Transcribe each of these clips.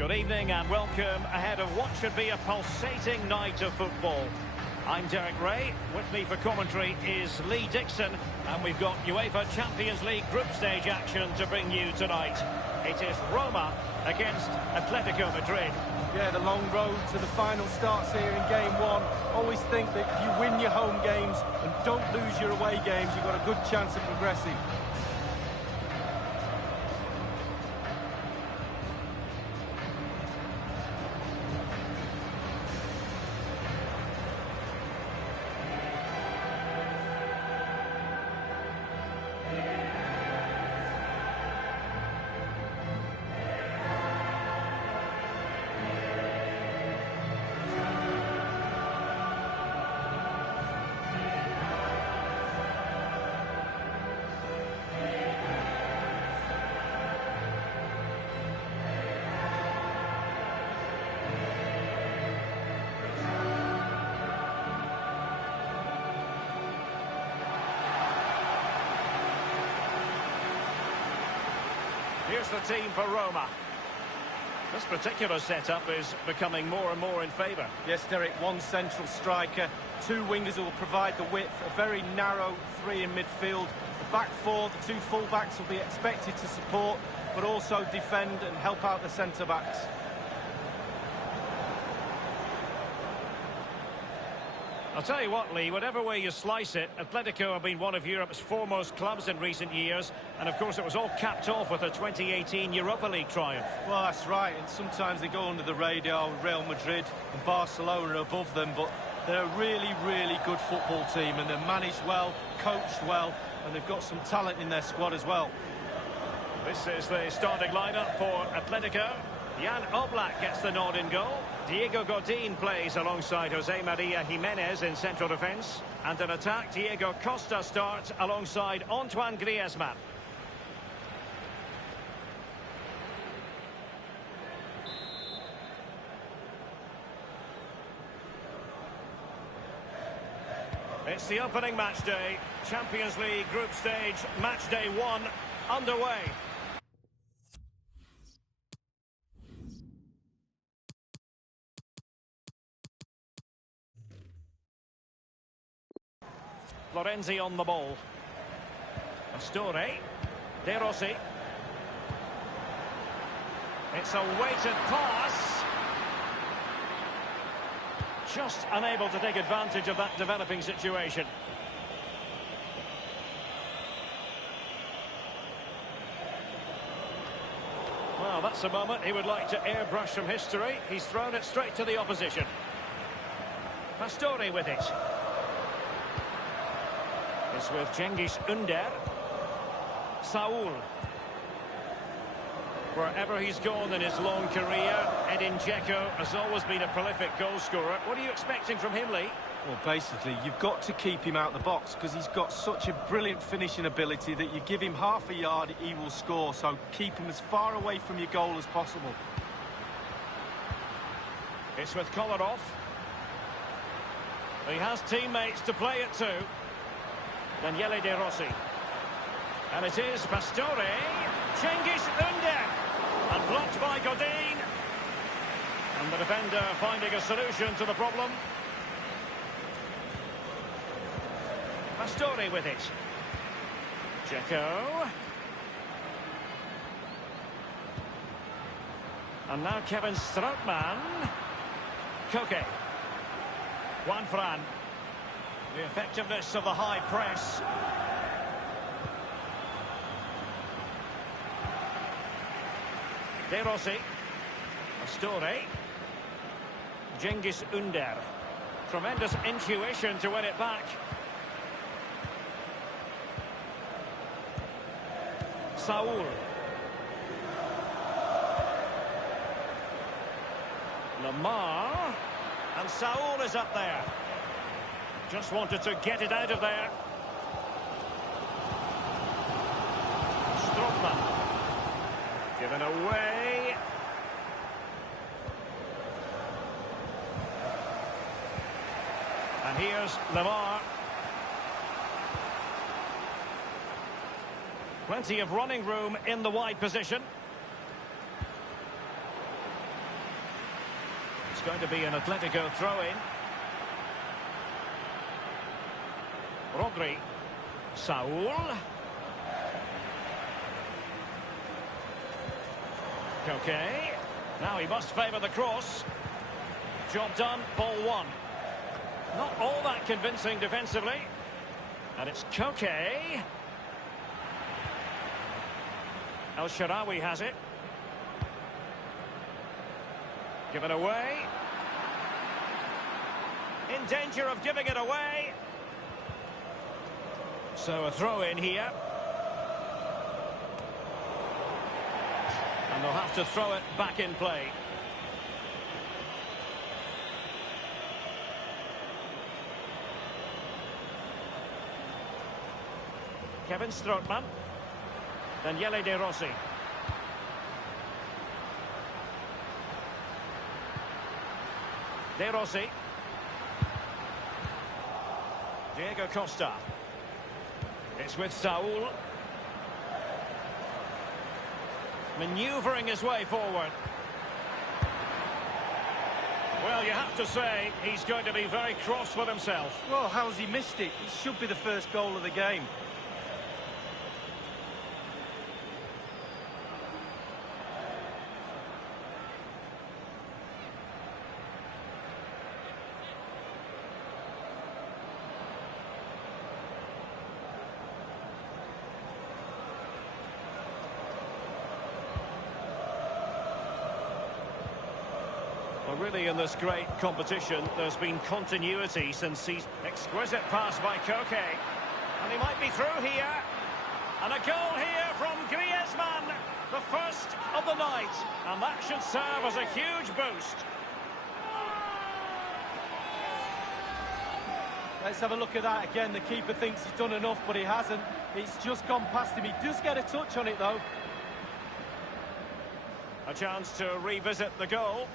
Good evening and welcome ahead of what should be a pulsating night of football. I'm Derek Ray. With me for commentary is Lee Dixon, and we've got UEFA Champions League group stage action to bring you tonight. It is Roma against Atletico Madrid. Yeah, the long road to the final starts here in game one. Always think that if you win your home games and don't lose your away games, you've got a good chance of progressing. Here's the team for Roma. This particular setup is becoming more and more in favour. Yes, Derek, one central striker, two wingers who will provide the width, a very narrow three in midfield. The back four, the two full-backs will be expected to support, but also defend and help out the centre-backs. I'll tell you what, Lee, whatever way you slice it, Atletico have been one of Europe's foremost clubs in recent years, and of course it was all capped off with a 2018 Europa League triumph. Well, that's right, and sometimes they go under the radar with Real Madrid and Barcelona above them, but they're a really, really good football team, and they're managed well, coached well, and they've got some talent in their squad as well. This is the starting lineup for Atletico. Jan Oblak gets the nod in goal. Diego Godin plays alongside Jose Maria Jimenez in central defence. And in attack, Diego Costa starts alongside Antoine Griezmann. It's the opening match day. Champions League group stage, match day 1 underway. Florenzi on the ball. Pastore. De Rossi. It's a weighted pass. Just unable to take advantage of that developing situation. Well, that's a moment he would like to airbrush from history. He's thrown it straight to the opposition. Pastore with it. It's with Cengiz Ünder. Saul. Wherever he's gone in his long career, Edin Dzeko has always been a prolific goal scorer. What are you expecting from him, Lee? Well, basically, you've got to keep him out the box because he's got such a brilliant finishing ability that you give him half a yard, he will score. So keep him as far away from your goal as possible. It's with Kolarov. He has teammates to play it to. Daniele De Rossi. And it is Pastore. Cengiz Ünder. And blocked by Godin. And the defender finding a solution to the problem. Pastore with it. Dzeko. And now Kevin Strootman. Koke. Juan Fran. The effectiveness of the high press. De Rossi. Pastore. Cengiz Ünder. Tremendous intuition to win it back. Saul. Lamar. And Saul is up there. Just wanted to get it out of there. Strootman. Given away. And here's Lamar. Plenty of running room in the wide position. It's going to be an Atletico throw-in. Rodri. Saul. Okay. Now he must favour the cross. Job done, ball one. Not all that convincing defensively. And it's Koke. El Shaarawy has it. Given away. In danger of giving it away. So a throw in here. And they'll have to throw it back in play. Kevin Strootman. Daniele De Rossi. De Rossi. Diego Costa. It's with Saul. Manoeuvring his way forward. Well, you have to say, he's going to be very cross with himself. Well, how's he missed it? It should be the first goal of the game. Well, really, in this great competition, there's been continuity since he's... Exquisite pass by Koke. And he might be through here. And a goal here from Griezmann. The first of the night. And that should serve as a huge boost. Let's have a look at that again. The keeper thinks he's done enough, but he hasn't. It's just gone past him. He does get a touch on it, though. A chance to revisit the goal.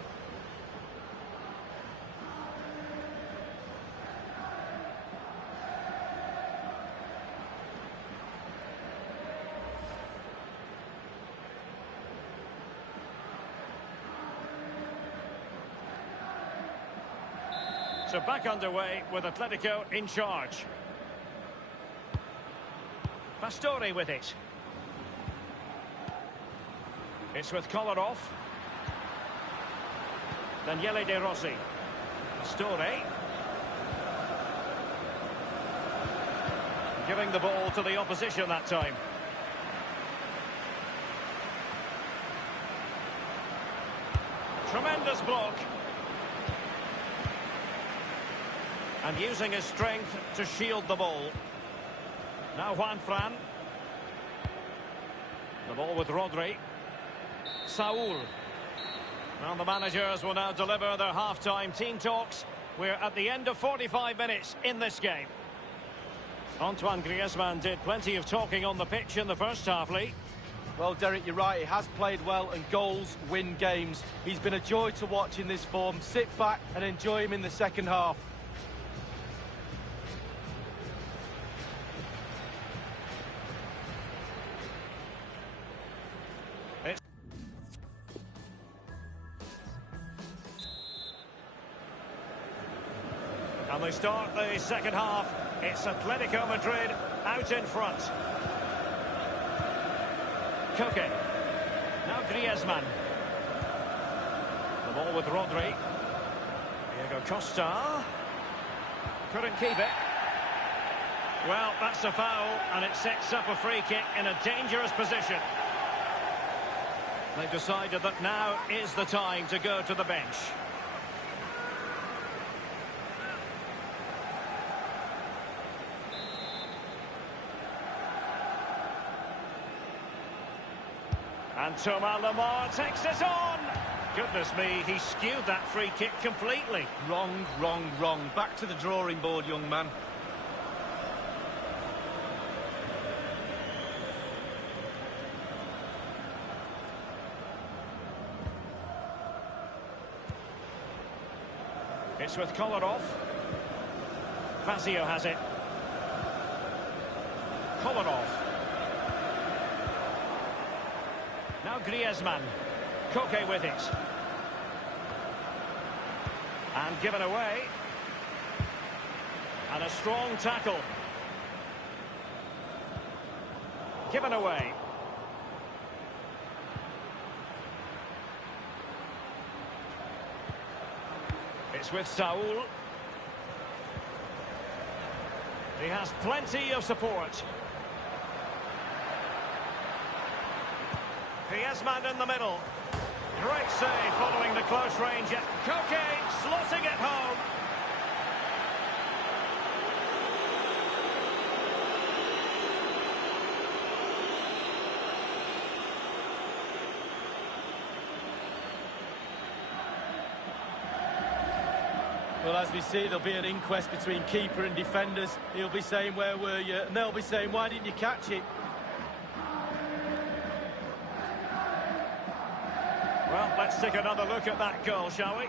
So back underway with Atletico in charge. Pastore with it. It's with Kolarov. Daniele De Rossi. Pastore. Giving the ball to the opposition that time. Tremendous block. And using his strength to shield the ball. Now Juan Fran. The ball with Rodri. Saul. Well, the managers will now deliver their half-time team talks. We're at the end of 45 minutes in this game. Antoine Griezmann did plenty of talking on the pitch in the first half, Lee. Well, Derek, you're right. He has played well, and goals win games. He's been a joy to watch in this form. Sit back and enjoy him in the second half. And they start the second half. It's Atletico Madrid out in front. Koke. Now Griezmann. The ball with Rodri. Diego Costa. Couldn't keep it. Well, that's a foul, and it sets up a free kick in a dangerous position. They've decided that now is the time to go to the bench. And Thomas Lemar takes it on. Goodness me, he skewed that free kick completely. Wrong, wrong, wrong. Back to the drawing board, young man. It's with Kolarov. Fazio has it. Kolarov. Now Griezmann. Koke with it. And given away. And a strong tackle. Given away. It's with Saul. He has plenty of support. Griezmann in the middle. Great save following the close range. Koke slotting it home. Well, as we see, there'll be an inquest between keeper and defenders. He'll be saying, where were you? And they'll be saying, why didn't you catch it? Well, let's take another look at that goal, shall we?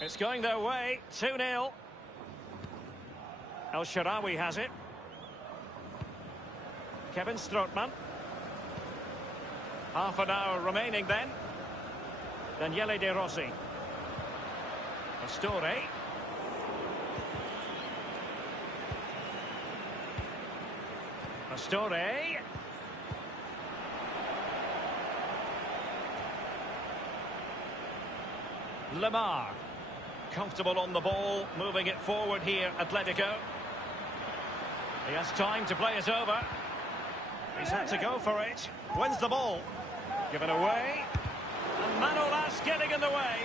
It's going their way, 2-0. El Shaarawy has it. Kevin Strootman. Half an hour remaining then. Daniele De Rossi. Pastore. Pastore. Lemar. Comfortable on the ball, moving it forward here, Atletico. He has time to play it over. He's had to go for it. Wins the ball. Given away. And Manolas getting in the way.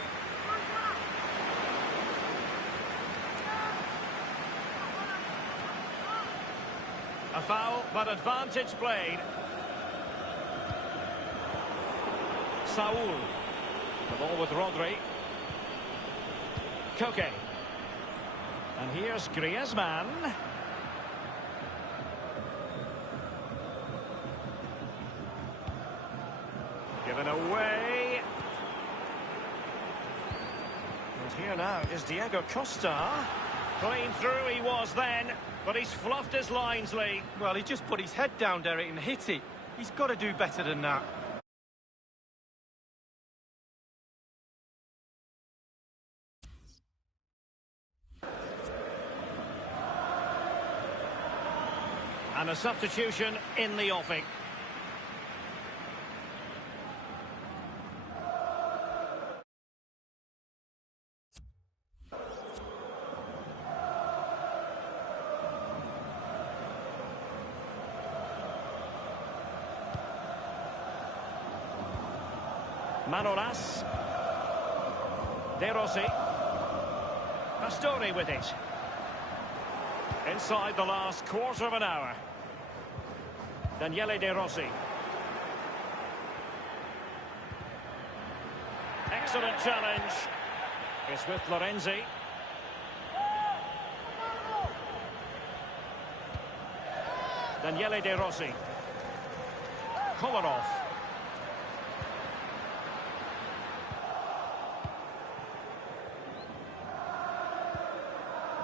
A foul, but advantage played. Saul. The ball with Rodri. Koke. And here's Griezmann. Given away. And here now is Diego Costa. Clean through he was then, but he's fluffed his lines, Lee. Well, he just put his head down, Derek, and hit it. He's got to do better than that. And a substitution in the offing. Manolas. De Rossi. Pastore with it. Inside the last quarter of an hour. Daniele De Rossi. Excellent challenge. It's with Lorenzi. Daniele De Rossi. Kolarov.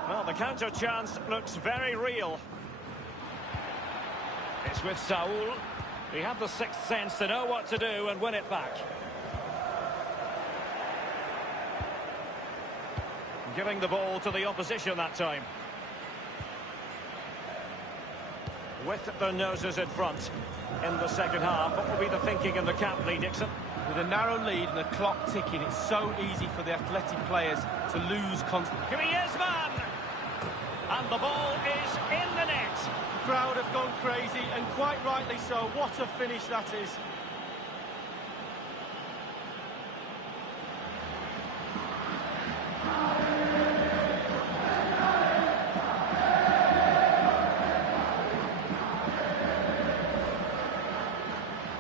Well, the counter chance looks very real. It's with Saul. He had the sixth sense to know what to do and win it back. Giving the ball to the opposition that time. With the noses in front in the second half. What will be the thinking in the camp, Lee Dixon? With a narrow lead and the clock ticking, it's so easy for the athletic players to lose Griezmann! And the ball is in the net. The crowd have gone crazy, and quite rightly so. What a finish that is.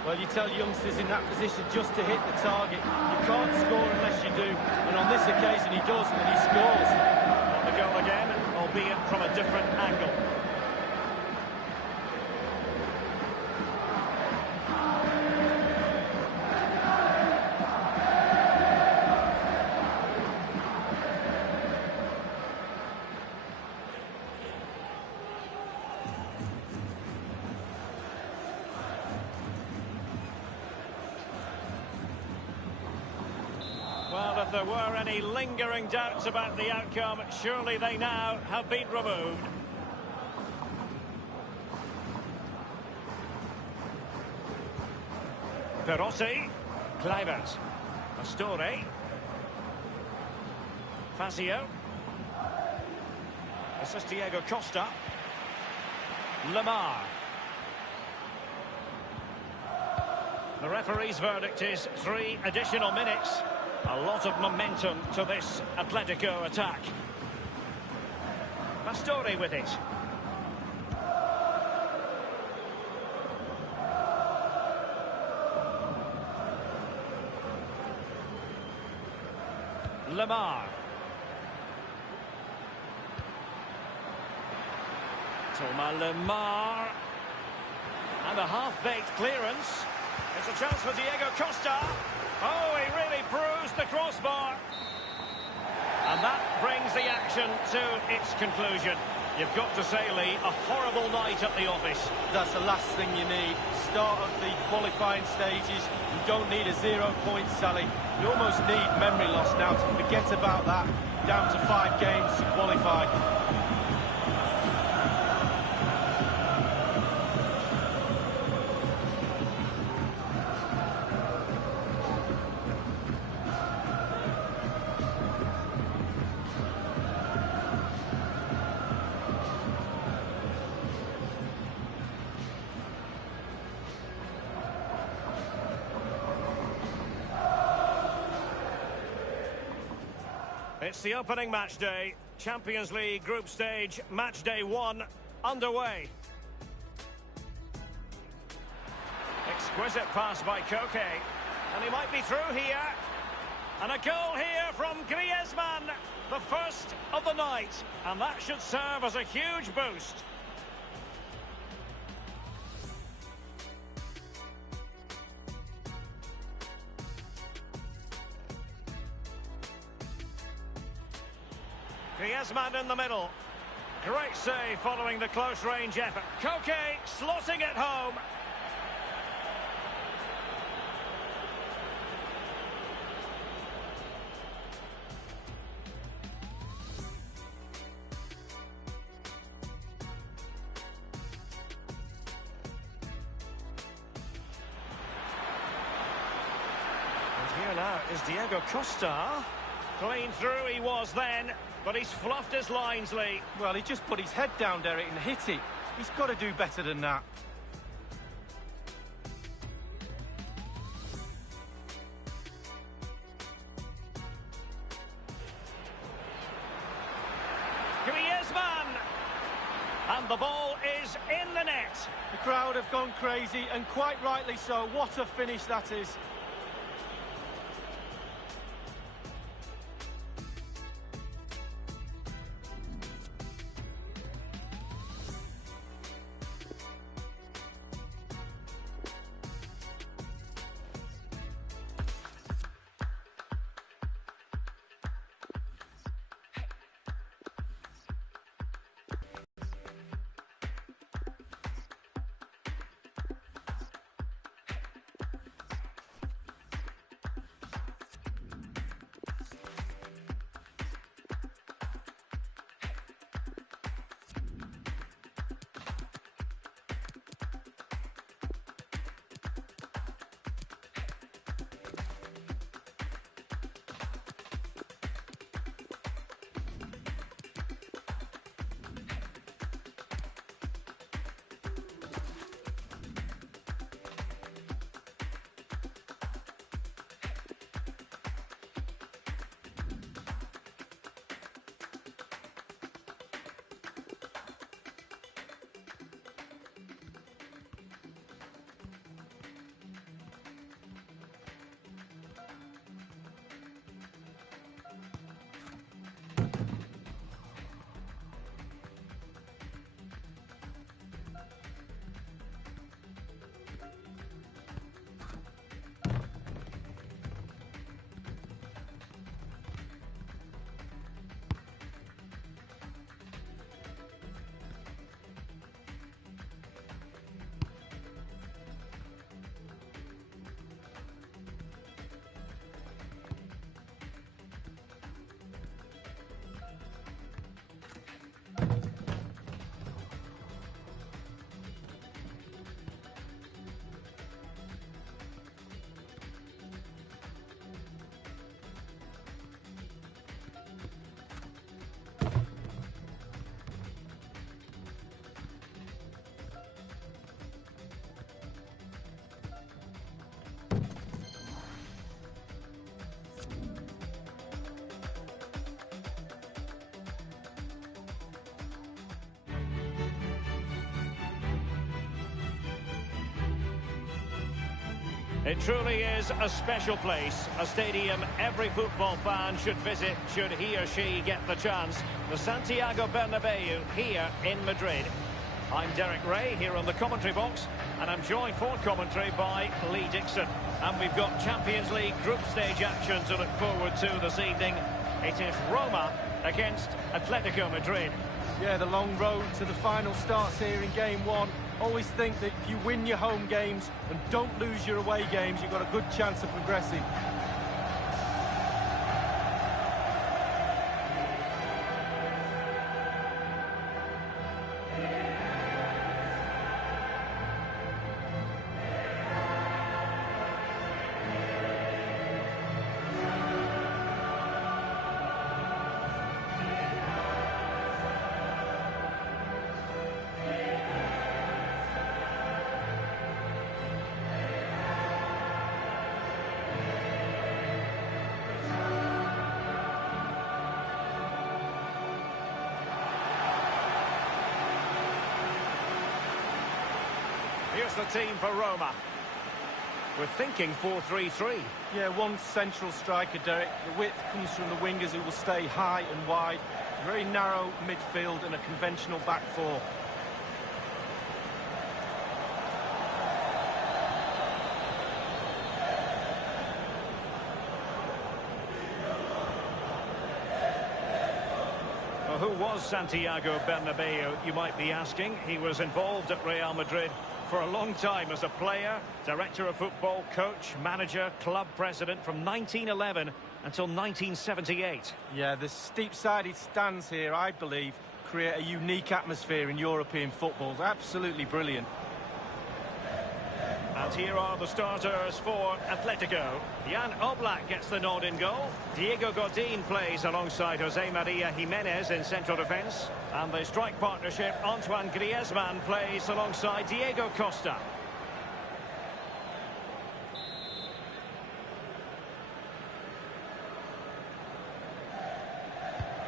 Well, you tell youngsters in that position just to hit the target. You can't score unless you do, and on this occasion he does, and he scores. On the goal again, albeit from a different angle. Well, if there were any lingering doubts about the outcome, surely they now have been removed. Perossi, Kluivert, Pastore, Fazio, this is Diego Costa, Lemar. The referee's verdict is 3 additional minutes. A lot of momentum to this Atletico attack. Pastore with it. Lemar. Thomas Lemar. And a half-baked clearance. It's a chance for Diego Costa. Oh, he really bruised the crossbar. And that brings the action to its conclusion. You've got to say, Lee, a horrible night at the office. That's the last thing you need. Start of the qualifying stages. You don't need a 0 point tally. You almost need memory loss now to forget about that. Down to 5 games to qualify. It's the opening match day. Champions League group stage, match day 1, underway. Exquisite pass by Koke. And he might be through here. And a goal here from Griezmann. The first of the night. And that should serve as a huge boost. Griezmann in the middle. Great save following the close-range effort. Koke slotting it home. And here now is Diego Costa. Clean through he was then. But he's fluffed his lines, Lee. Well, he just put his head down, Derek, and hit it. He's got to do better than that. Griezmann! And the ball is in the net. The crowd have gone crazy, and quite rightly so. What a finish that is. It truly is a special place, a stadium every football fan should visit should he or she get the chance. The Santiago Bernabeu here in Madrid. I'm Derek Ray here on the commentary box, and I'm joined for commentary by Lee Dixon. And we've got Champions League group stage action to look forward to this evening. It is Roma against Atletico Madrid. Yeah, the long road to the final starts here in game one. Always think that if you win your home games and don't lose your away games, you've got a good chance of progressing. Here's the team for Roma. We're thinking 4-3-3. Yeah, one central striker, Derek. The width comes from the wingers who will stay high and wide. Very narrow midfield and a conventional back four. Well, who was Santiago Bernabeu, you might be asking? He was involved at Real Madrid for a long time as a player, director of football, coach, manager, club president from 1911 until 1978. Yeah, the steep-sided stands here, I believe, create a unique atmosphere in European football. Absolutely brilliant. And here are the starters for Atletico. Jan Oblak gets the nod in goal. Diego Godin plays alongside Jose Maria Jimenez in central defence. And the strike partnership, Antoine Griezmann plays alongside Diego Costa.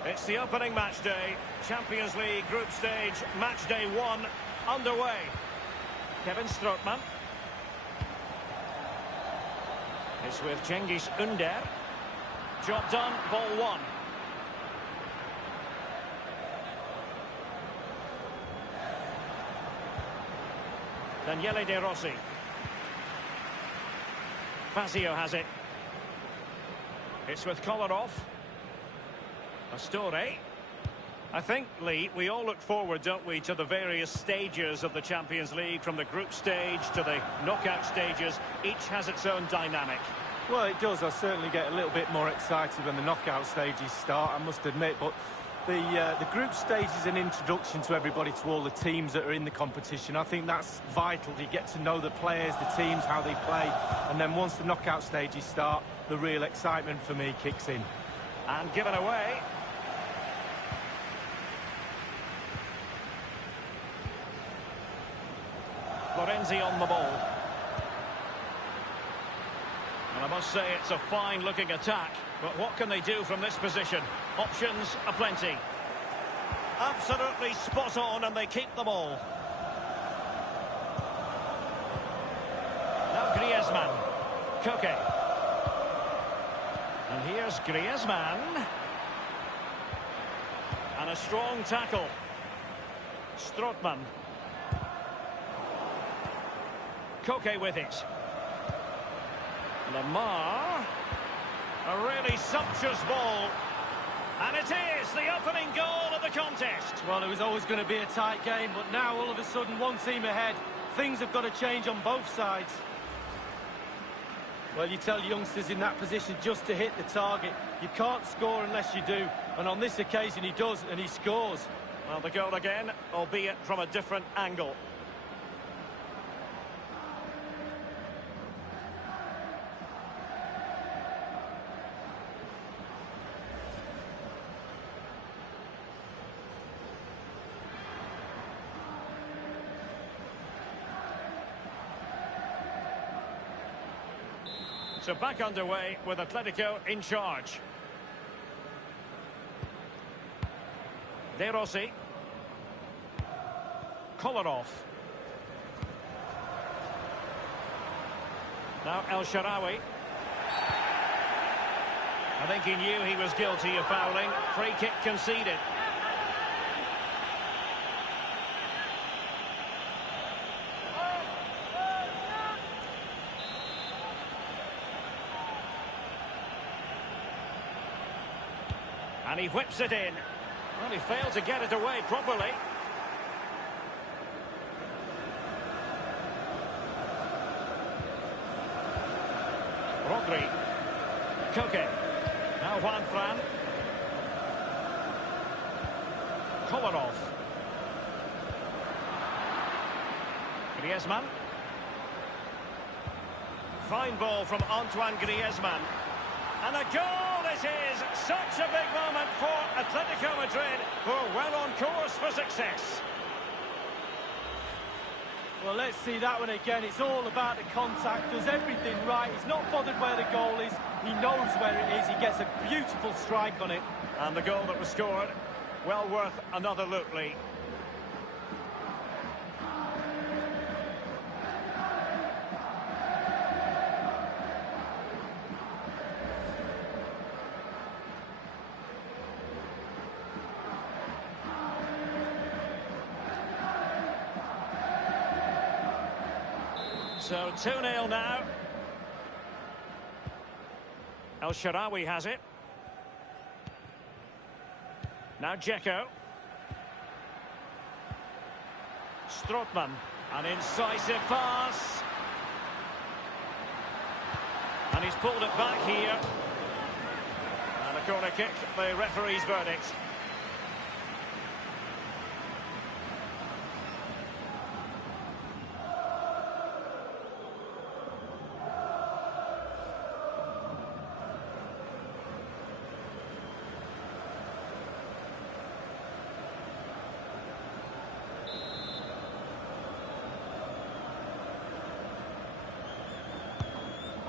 It's the opening match day. Champions League group stage, match day 1 underway. Kevin Strootman. It's with Cengiz Ünder. Job done, ball 1. Daniele De Rossi. Fazio has it. It's with Kolarov. Pastore. I think, Lee, we all look forward, don't we, to the various stages of the Champions League, from the group stage to the knockout stages. Each has its own dynamic. Well, it does. I certainly get a little bit more excited when the knockout stages start, I must admit. But the group stage is an introduction to everybody, to all the teams that are in the competition. I think that's vital. You get to know the players, the teams, how they play. And then once the knockout stages start, the real excitement for me kicks in. And given away. Florenzi on the ball. And I must say it's a fine-looking attack, but what can they do from this position? Options aplenty. Absolutely spot on, and they keep the ball. Now Griezmann. Koke. And here's Griezmann. And a strong tackle. Strootman. Koke with it. Lamar. A really sumptuous ball. And it is the opening goal of the contest. Well, it was always going to be a tight game, but now all of a sudden one team ahead. Things have got to change on both sides. Well, you tell youngsters in that position just to hit the target. You can't score unless you do. And on this occasion he does, and he scores. Well, the goal again, albeit from a different angle. So back underway with Atletico in charge. De Rossi. Kolarov. Now El Shaarawy. I think he knew he was guilty of fouling. Free kick conceded. And he whips it in. Well, he failed to get it away properly. Rodri. Koke. Now Juan Fran. Kolarov. Griezmann. Fine ball from Antoine Griezmann. And a goal it is! Such a big moment for Atletico Madrid, who are well on course for success. Well, let's see that one again. It's all about the contact, does everything right. He's not bothered where the goal is. He knows where it is. He gets a beautiful strike on it. And the goal that was scored, well worth another look, Lee. So 2-0 now. El Shaarawy has it. Now Dzeko. Strootman. An incisive pass. And he's pulled it back here. And a corner kick, the referee's verdict.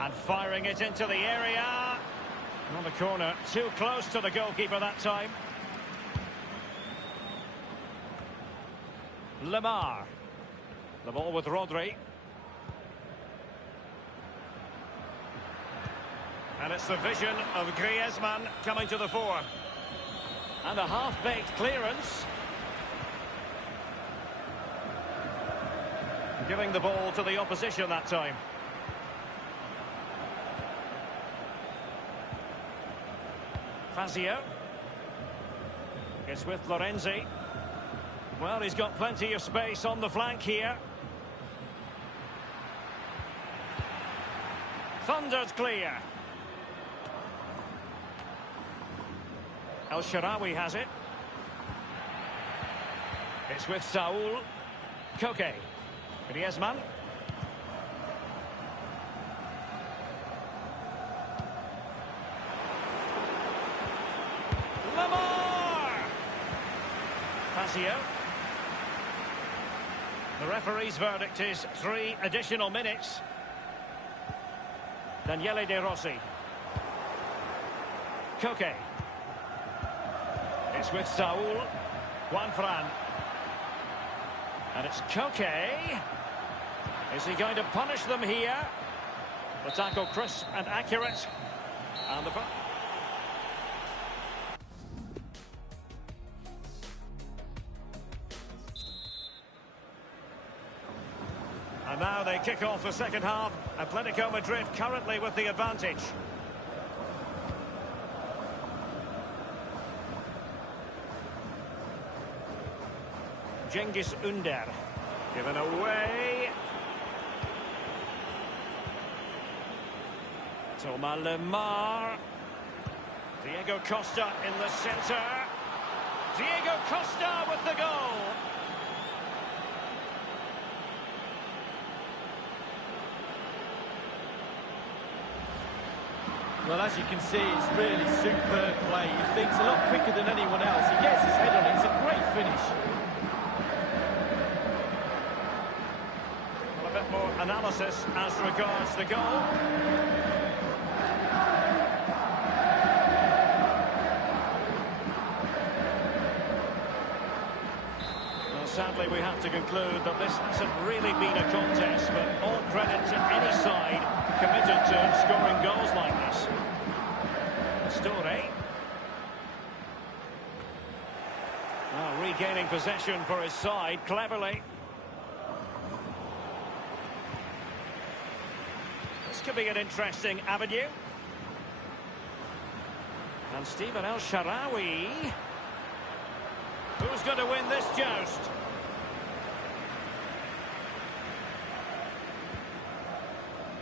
And firing it into the area. On the corner, too close to the goalkeeper that time. Lemar. The ball with Rodri. And it's the vision of Griezmann coming to the fore. And a half-baked clearance. Giving the ball to the opposition that time. Fazio. It's with Lorenzi. Well, he's got plenty of space on the flank here. Thundered clear. El Shaarawy has it. It's with Saul. Koke. Griezmann. Fazio. The referee's verdict is 3 additional minutes. Daniele De Rossi. Koke. It's with Saul. Juan Fran. And it's Koke. Is he going to punish them here? The tackle crisp and accurate. And the... And now they kick off the second half. Atletico Madrid currently with the advantage. Cengiz Ünder. Given away. Thomas Lemar. Diego Costa in the centre. Diego Costa with the goal. Well, as you can see, it's really superb play. He thinks a lot quicker than anyone else. He gets his head on it. It's a great finish. Well, a bit more analysis as regards the goal. Well, sadly, we have to conclude that this hasn't really been a contest, but all credit to any side committed to scoring goals like this. Story. Regaining possession for his side, cleverly. This could be an interesting avenue. And Stephen El-Shaarawy. Who's going to win this joust?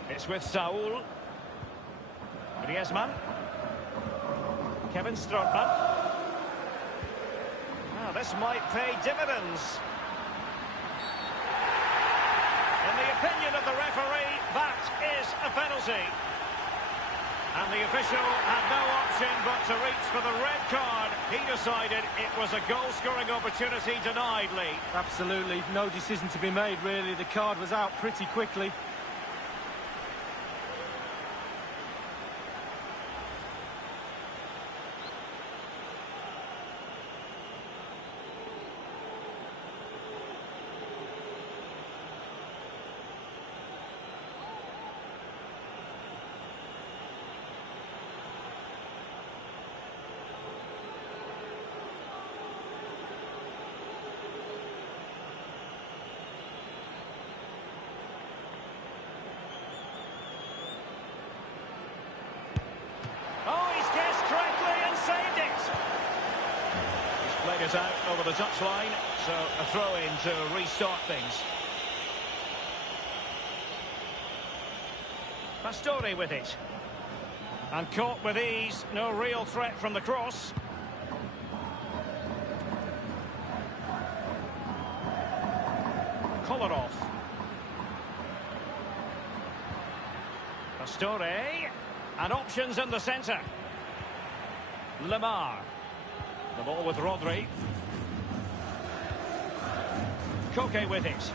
It's with Saul. Griezmann. Kevin Strootman. Now, this might pay dividends. In the opinion of the referee, that is a penalty. And the official had no option but to reach for the red card. He decided it was a goal-scoring opportunity denied, Lee. Absolutely, no decision to be made, really. The card was out pretty quickly. It out over the touchline, so a throw-in to restart things. Pastore with it. And caught with ease, no real threat from the cross. Kolarov. Pastore. And options in the centre. Lemar. The ball with Rodri. Koke with it.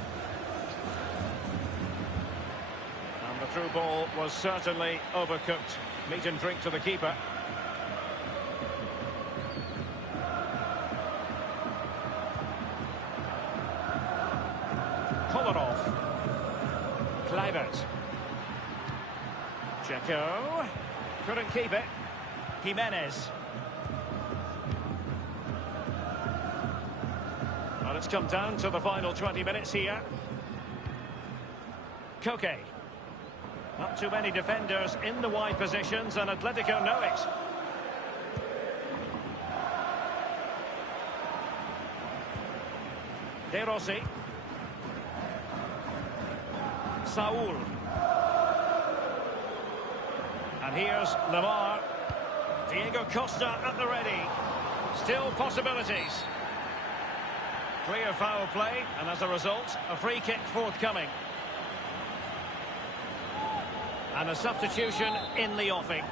And the through ball was certainly overcooked. Meat and drink to the keeper. Kolarov. Kluivert. Dzeko. Couldn't keep it. Jimenez. Well, it's come down to the final 20 minutes here. Koke. Not too many defenders in the wide positions, and Atletico know it. De Rossi. Saul. And here's Lemar. Diego Costa at the ready. Still possibilities. Clear foul play, and as a result, a free kick forthcoming. And a substitution in the offing.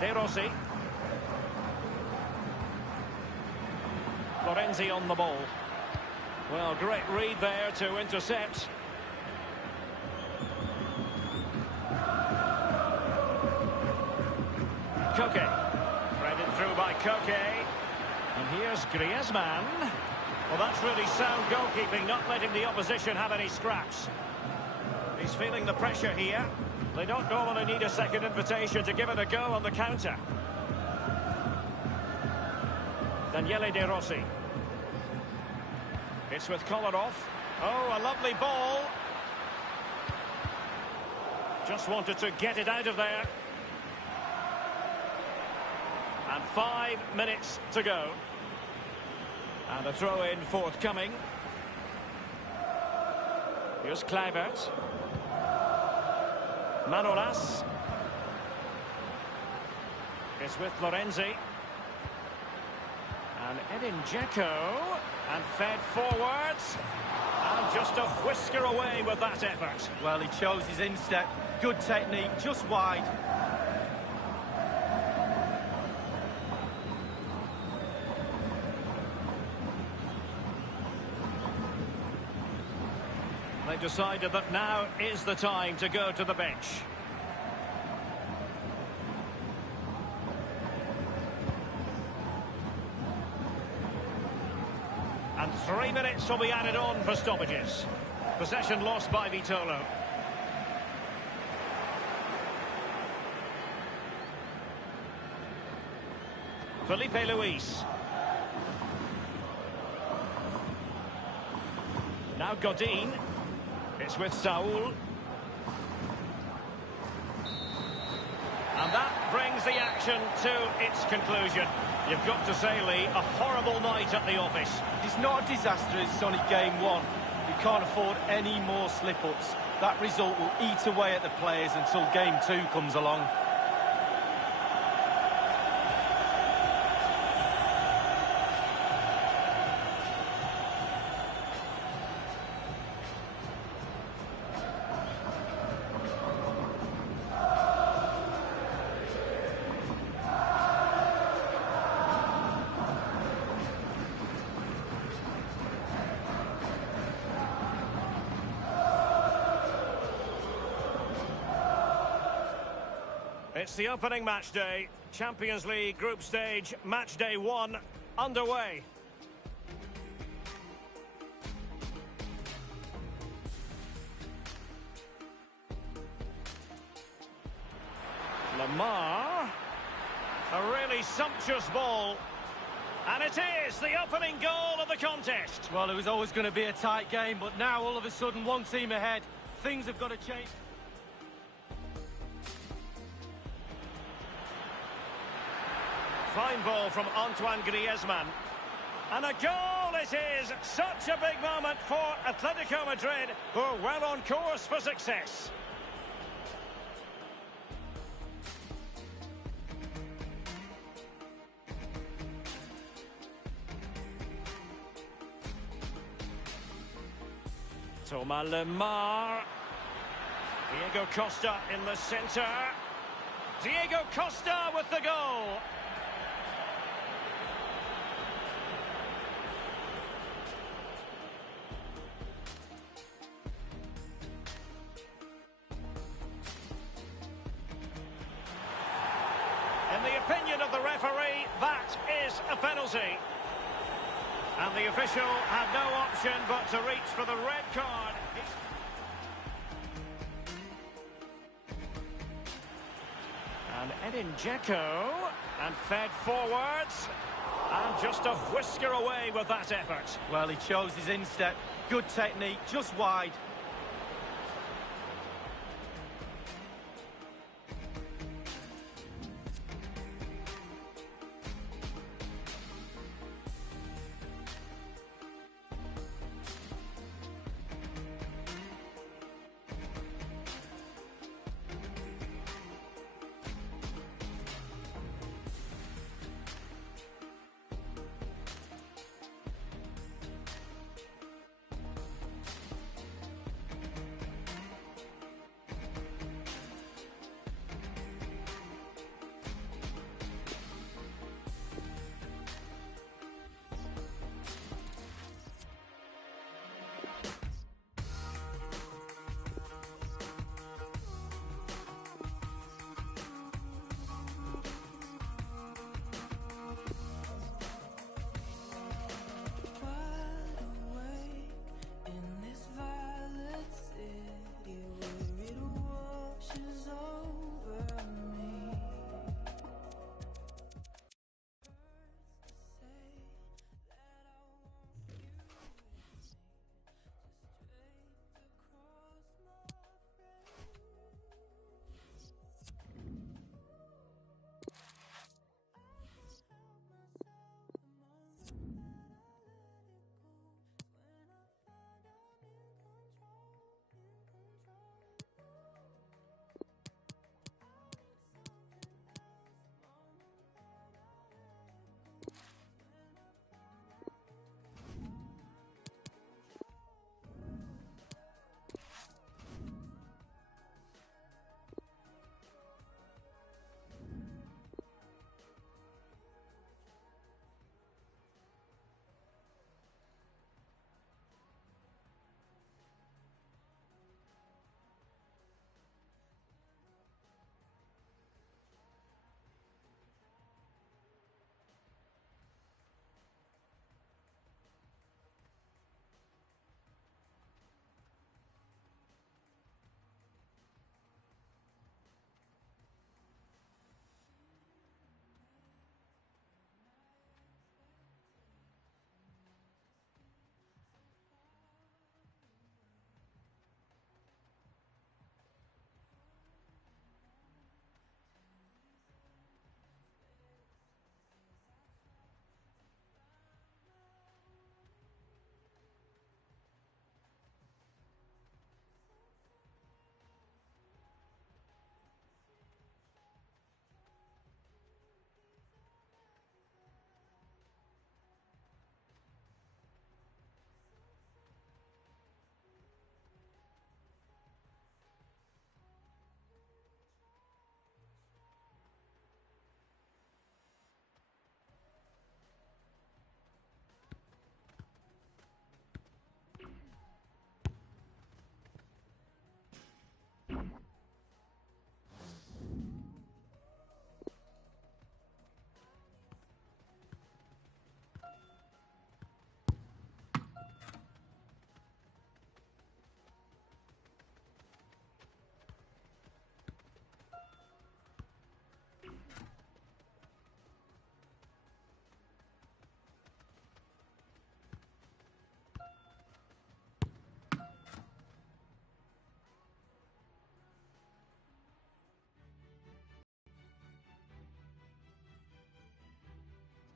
De Rossi. Florenzi on the ball. Well, great read there to intercept. Koke. Threaded through by Koke. And here's Griezmann. Well, that's really sound goalkeeping, not letting the opposition have any scraps. He's feeling the pressure here. They don't normally need a second invitation to give it a go on the counter. Daniele De Rossi. It's with Kolarov. Oh, a lovely ball. Just wanted to get it out of there. And 5 minutes to go. And a throw-in forthcoming. Here's Kluivert. Manolas. It's with Florenzi. And Edin Dzeko. And fed forwards. And just a whisker away with that effort. Well, he chose his instep. Good technique, just wide. They've decided that now is the time to go to the bench. 3 minutes will be added on for stoppages. Possession lost by Vitolo. Felipe Luis. Now Godin. It's with Saul. And that brings the action to its conclusion. You've got to say, Lee, a horrible night at the office. It's not a disaster, it's only game one. You can't afford any more slip-ups. That result will eat away at the players until game two comes along. It's the opening match day. Champions League group stage, match day 1, underway. Lamar. A really sumptuous ball. And it is the opening goal of the contest. Well, it was always going to be a tight game, but now all of a sudden one team ahead. Things have got to change. Fine ball from Antoine Griezmann. And a goal it is! Such a big moment for Atletico Madrid, who are well on course for success. Thomas Lemar. Diego Costa in the centre. Diego Costa with the goal. In the opinion of the referee, that is a penalty. And the official had no option but to reach for the red card. And Edin Dzeko, and fed forwards, and just a whisker away with that effort. Well, he chose his instep. Good technique, just wide.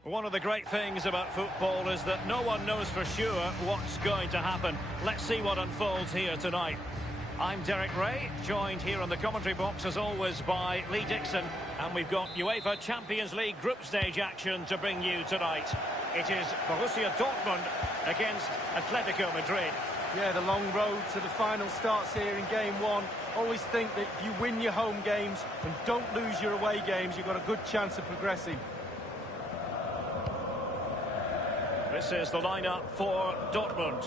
One of the great things about football is that no one knows for sure what's going to happen. Let's see what unfolds here tonight. I'm Derek Ray, joined here in the commentary box as always by Lee Dixon, and we've got UEFA Champions League group stage action to bring you tonight. It is Borussia Dortmund against Atletico Madrid. Yeah, the long road to the final starts here in game one. Always think that if you win your home games and don't lose your away games, you've got a good chance of progressing. This is the lineup for Dortmund.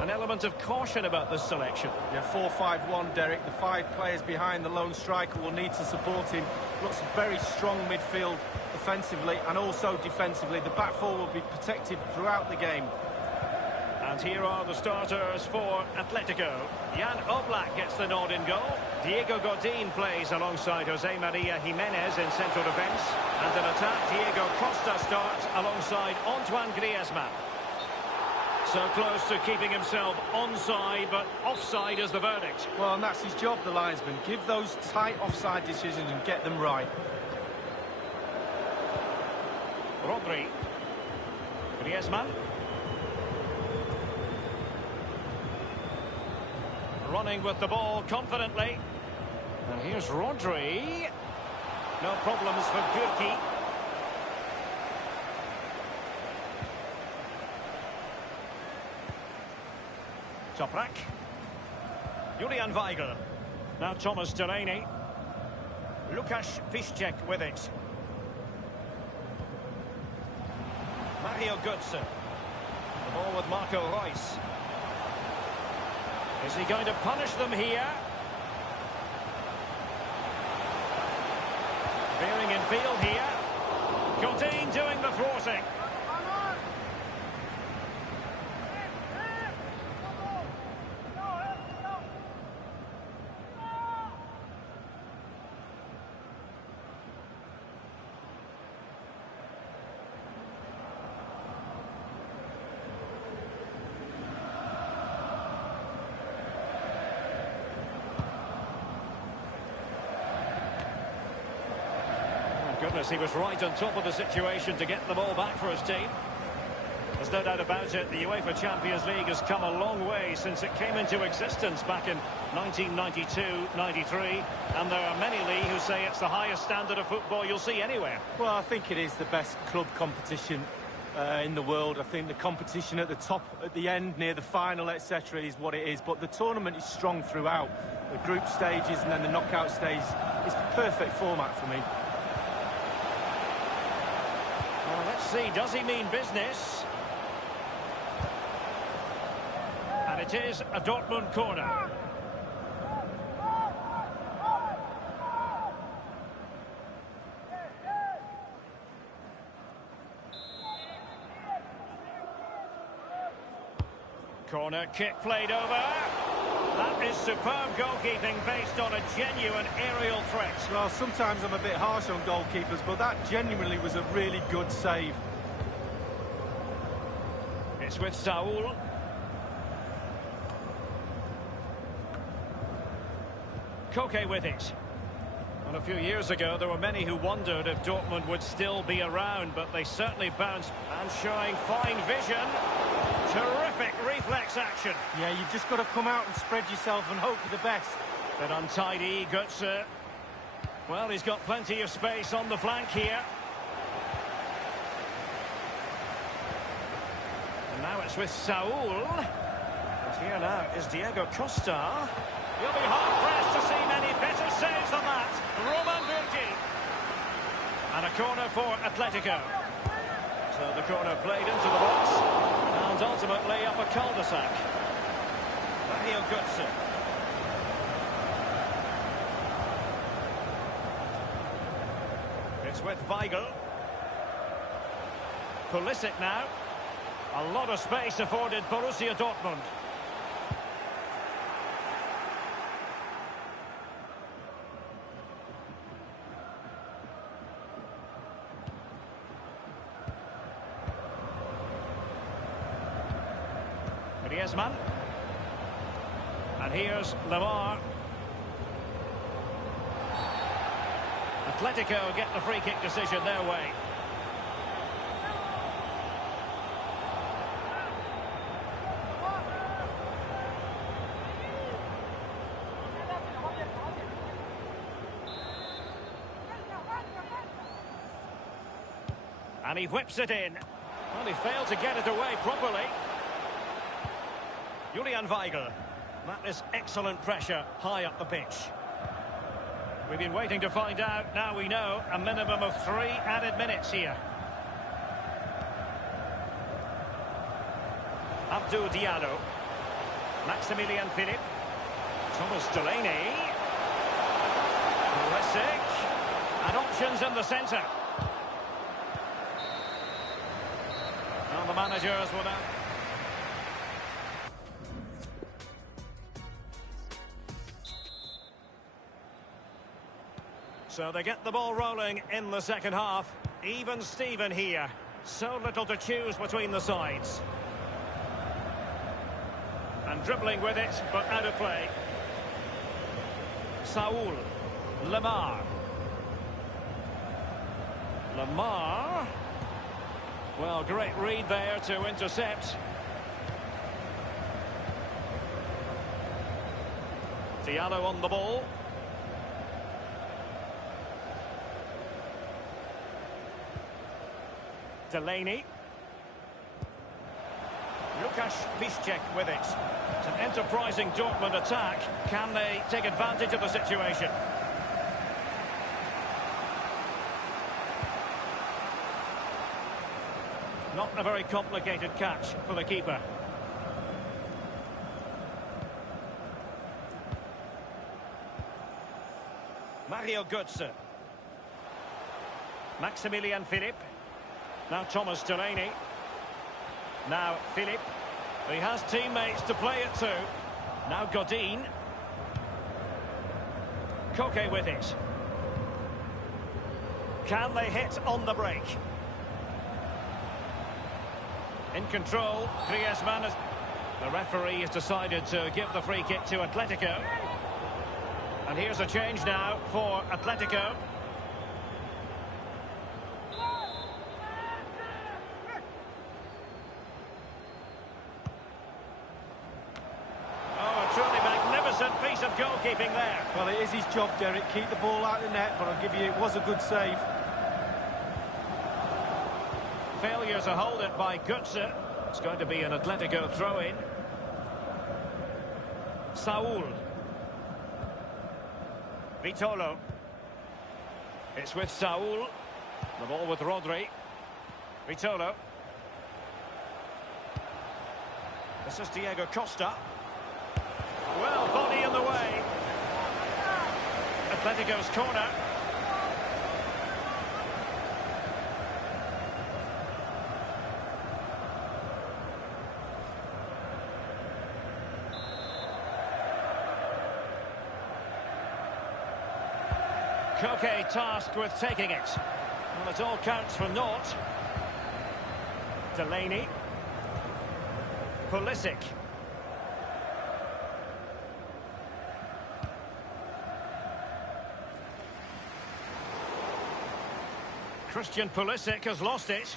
An element of caution about this selection. Yeah, 4-5-1, Derek. The 5 players behind the lone striker will need to support him. Looks very strong midfield offensively and also defensively. The back four will be protected throughout the game. And here are the starters for Atletico. Jan Oblak gets the nod in goal. Diego Godin plays alongside Jose Maria Jimenez in central defence. And in attack, Diego Costa starts alongside Antoine Griezmann. So close to keeping himself onside, but offside is the verdict. Well, and that's his job, the linesman. Give those tight offside decisions and get them right. Rodri. Griezmann. Running with the ball confidently. And here's Rodri. No problems for Gürki. Toprak. Julian Weigl. Now Thomas Delaney. Lukasz Piszczek with it. Mario Götze. The ball with Marco Reus. Is he going to punish them here? Veering in field here. Godin doing the thwarting. Goodness, he was right on top of the situation to get the ball back for his team. There's no doubt about it, the UEFA Champions League has come a long way since it came into existence back in 1992-93, and there are many, Lee, who say it's the highest standard of football you'll see anywhere. Well, I think it is the best club competition in the world. I think the competition at the top, at the end, near the final, etc., is what it is, but the tournament is strong throughout. The group stages and then the knockout stage is the perfect format for me. Well, let's see, does he mean business? And it is a Dortmund corner. Corner kick played over. That is superb goalkeeping based on a genuine aerial threat. Well, sometimes I'm a bit harsh on goalkeepers, but that genuinely was a really good save. It's with Saul. Koke with it. And a few years ago, there were many who wondered if Dortmund would still be around, but they certainly bounced and showing fine vision. Terrific reflex action. Yeah, you've just got to come out and spread yourself and hope for the best. Bit untidy, Götze. Well, he's got plenty of space on the flank here. And now it's with Saul. And here now is Diego Costa. You'll be hard-pressed to see many better saves than that. Roman Gürki. And a corner for Atletico. So the corner played into the box. And ultimately up a cul-de-sac. Mario Götze. It's with Weigl. Pulisic now. A lot of space afforded Borussia Dortmund. Griezmann. And here's Lemar. Atletico get the free kick decision their way. And he whips it in. Well, he failed to get it away properly. Julian Weigl. That is excellent pressure high up the pitch. We've been waiting to find out. Now we know a minimum of 3 added minutes here. Abdou Diallo. Maximilian Philippe. Thomas Delaney. Pulisic. And options in the centre. Well, the managers will now... So they get the ball rolling in the second half. Even Steven here. So little to choose between the sides. And dribbling with it, but out of play. Saul. Lemar. Lemar. Well, great read there to intercept. Diallo on the ball. Delaney. Lukasz Piszczek with it. It's an enterprising Dortmund attack. Can they take advantage of the situation? Not a very complicated catch for the keeper. Mario Götze. Maximilian Philippe. Now Thomas Delaney. Now Philippe. He has teammates to play it to. Now Godin. Koke with it. Can they hit on the break? In control, Griezmann has... The referee has decided to give the free kick to Atletico. And here's a change now for Atletico. Oh, a truly magnificent piece of goalkeeping there. Well, it is his job, Derek. Keep the ball out of the net, but I'll give you, it was a good save. Failure to hold it by Götze. It's going to be an Atletico throw-in. Saul. Vitolo. It's with Saul. The ball with Rodri. Vitolo. This is Diego Costa. Well, body in the way. Atletico's corner. Koke tasked with taking it. Well, it all counts for naught. Delaney. Pulisic. Christian Pulisic has lost it.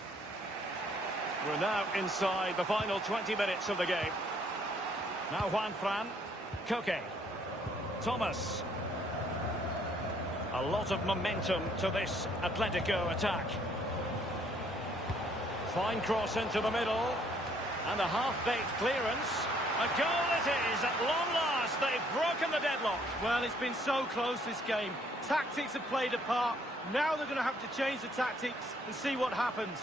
We're now inside the final 20 minutes of the game. Now Juan Fran. Koke. Thomas. A lot of momentum to this Atletico attack. Fine cross into the middle. And a half-baked clearance. A goal it is. At long last, they've broken the deadlock. Well, it's been so close, this game. Tactics have played a part. Now they're going to have to change the tactics and see what happens.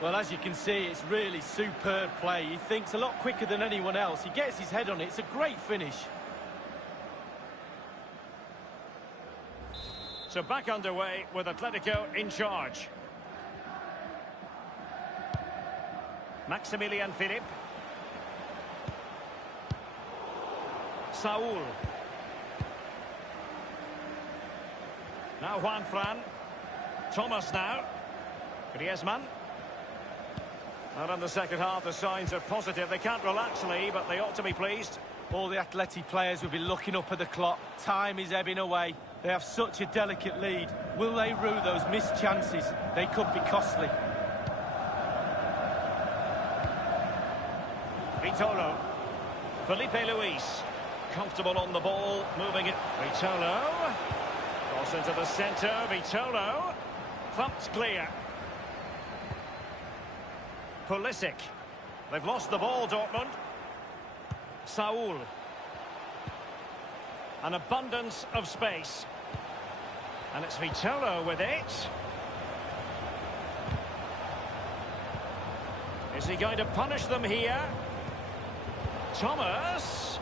Well, as you can see, it's really superb play. He thinks a lot quicker than anyone else. He gets his head on it. It's a great finish. So back underway with Atletico in charge. Maximilian Philippe. Saul. Now Juan Fran. Thomas now. Griezmann. And in the second half, the signs are positive. They can't relax, Lee, but they ought to be pleased. All the Atleti players will be looking up at the clock. Time is ebbing away. They have such a delicate lead. Will they rue those missed chances? They could be costly. Vitolo. Felipe Luis. Comfortable on the ball, moving it. Vitolo. Cross into the centre. Vitolo. Thumped clear. Pulisic. They've lost the ball, Dortmund. Saul. An abundance of space. And it's Vitolo with it. Is he going to punish them here? Thomas.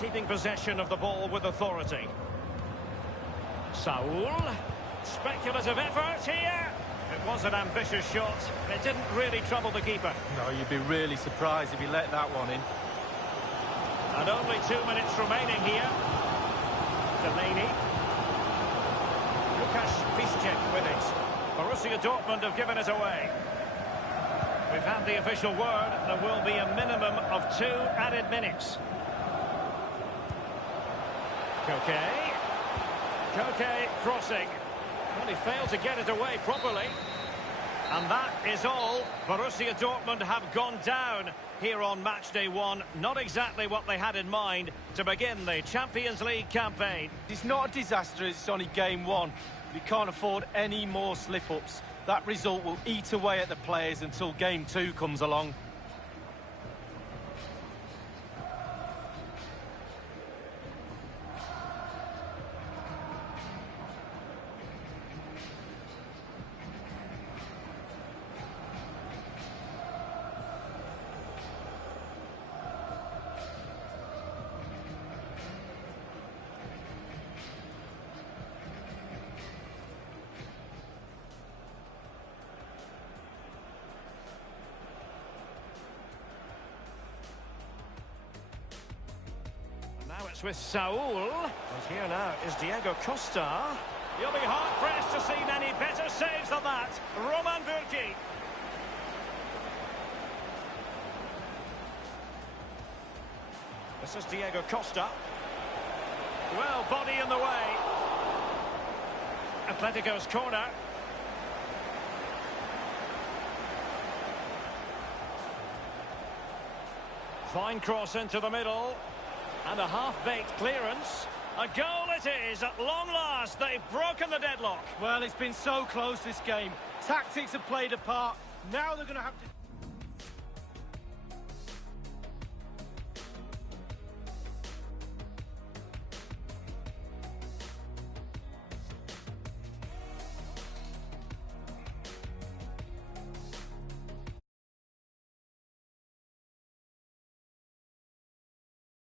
Keeping possession of the ball with authority. Saul. Speculative effort here. It was an ambitious shot. It didn't really trouble the keeper. No, you'd be really surprised if he let that one in. And only 2 minutes remaining here. Delaney. Lukasz Piszczek with it. Borussia Dortmund have given it away. We've had the official word. There will be a minimum of 2 added minutes. Koke crossing. Well, he failed to get it away properly. And that is all. Borussia Dortmund have gone down here on match day 1. Not exactly what they had in mind to begin the Champions League campaign. It's not a disaster, it's only game 1. We can't afford any more slip-ups. That result will eat away at the players until game 2 comes along. Now it's with Saul. And here now is Diego Costa. You'll be hard-pressed to see many better saves than that. Roman Bürki. This is Diego Costa. Well, body in the way. Atletico's corner. Fine cross into the middle. And a half-baked clearance. A goal it is at long last. They've broken the deadlock. Well, it's been so close this game. Tactics have played a part. Now they're going to have to...